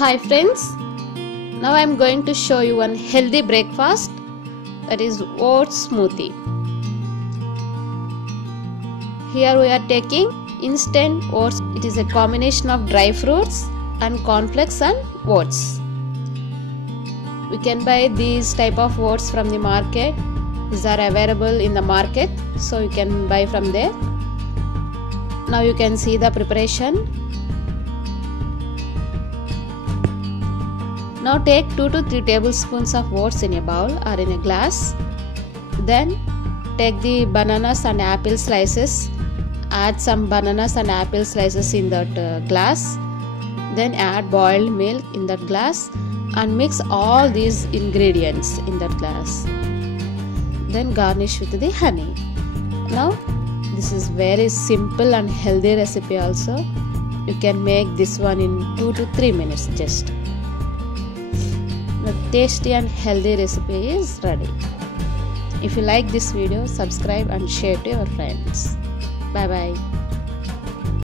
Hi friends, now I am going to show you one healthy breakfast, that is oats smoothie. Here we are taking instant oats. It is a combination of dry fruits and cornflakes and oats. We can buy these type of oats from the market. These are available in the market, so you can buy from there. Now you can see the preparation. Now take 2 to 3 tablespoons of oats in a bowl or in a glass. Then take the bananas and apple slices. Add some bananas and apple slices in that glass. Then add boiled milk in that glass and mix all these ingredients in that glass. Then garnish with the honey. Now this is very simple and healthy recipe also. You can make this one in 2 to 3 minutes just. The tasty and healthy recipe is ready. If you like this video, subscribe and share to your friends. Bye bye.